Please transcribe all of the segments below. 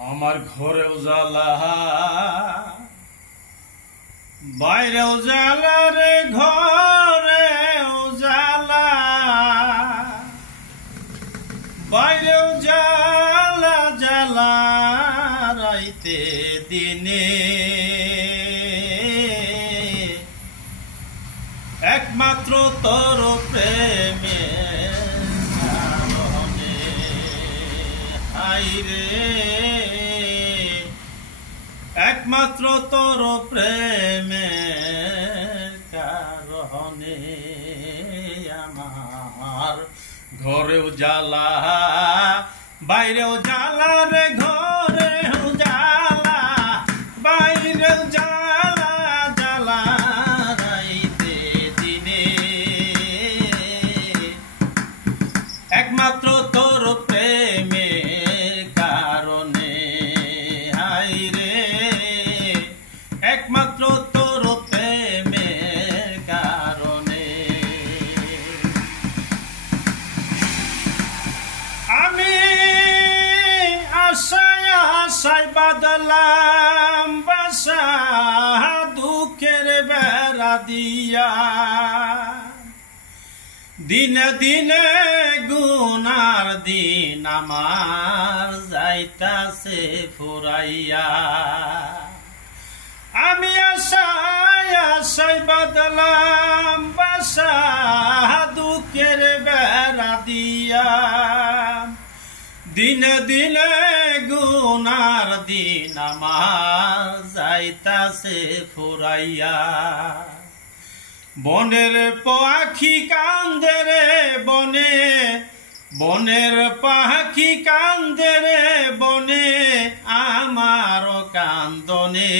আমার ঘরেও জ্বালা বাইরেও জ্বালা রে ঘরেও জ্বালা বাইরেও জ্বালা জ্বালা রাইতে দিনে একমাত্র তোর প্রেমে কারণে হাইরে একমাত্র তোর প্রেমে কারণে আমার ঘরেও জ্বালা বাইরেও জ্বালা রে ঘরেও জ্বালা বাইরেও জ্বালা জ্বালা রাইতে দিনে একমাত্র তোর প্রেমের কারণে হাইরে একমাত্র তোর প্রেমের কারণে আমি আশায় আশায় বাদলাম বাসা দুঃখের বেড়া দিয়া দিনে দিনে গুনার দিন আমার যাইতাছে ফুরাইয়া আমি আশায় আশায় বাদলাম বাসা দুঃখের বেড়া দিয়া দিনে দিনে গুনার দিন আমার যাইতাছে ফুরাইয়া বনের পাখি কান্দে রে বনে বনের পাখি কান্দে রে বনে আমার কান্দনে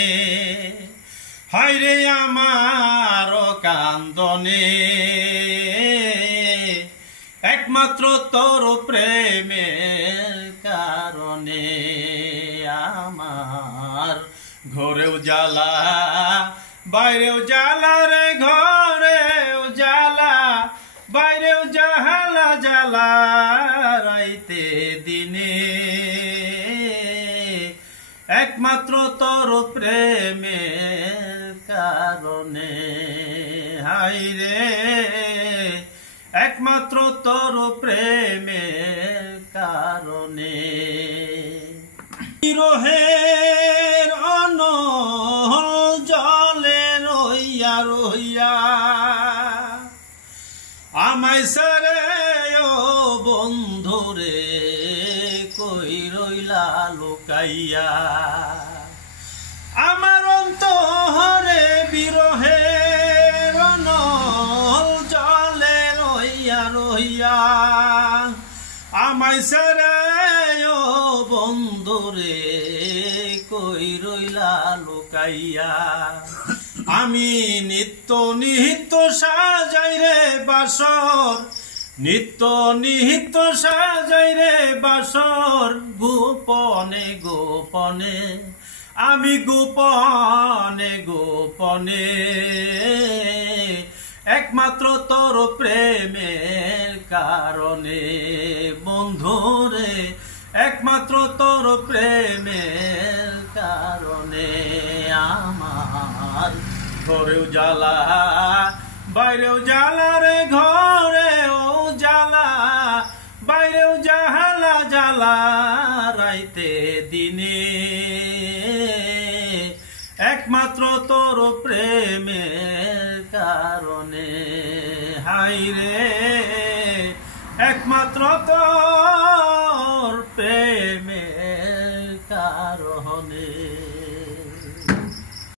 হায়রে আমার কান্দনে একমাত্র তোর প্রেমের কারণে আমার ঘরেও জ্বালা বাইরেও জ্বালা রে ঘরেও জ্বালা বাইরেও জ্বালা জ্বালা রাইতে দিনে একমাত্র তোর প্রেমের কারণে হাইরে একমাত্র তোর প্রেমের কারণে বিরহের অনল জলে রইয়া রইয়া আমায় সারে ও বন্ধুরে কই রইলা লুকাইয়া আমার অন্তরে বিরহের অনল জলে রইয়া রইয়া আমায় সারে ও বন্ধুরে কই রইলা লুকাইয়া আমি নিত্য নিহিত সাজাই রে বাসর নিত্য নিহিত সাজাই রে বাসর গোপনে গোপনে আমি গোপনে গোপনে একমাত্র তোর প্রেমের কারণে বন্ধুরে একমাত্র তোর প্রেমের কারণে আমার ঘরেও জ্বালা বাইরেও জ্বালা রে ঘরেও জ্বালা বাইরেও জ্বালা জ্বালা রাইতে দিনে একমাত্র তোর প্রেমের কারণে হাইরে একমাত্র তোর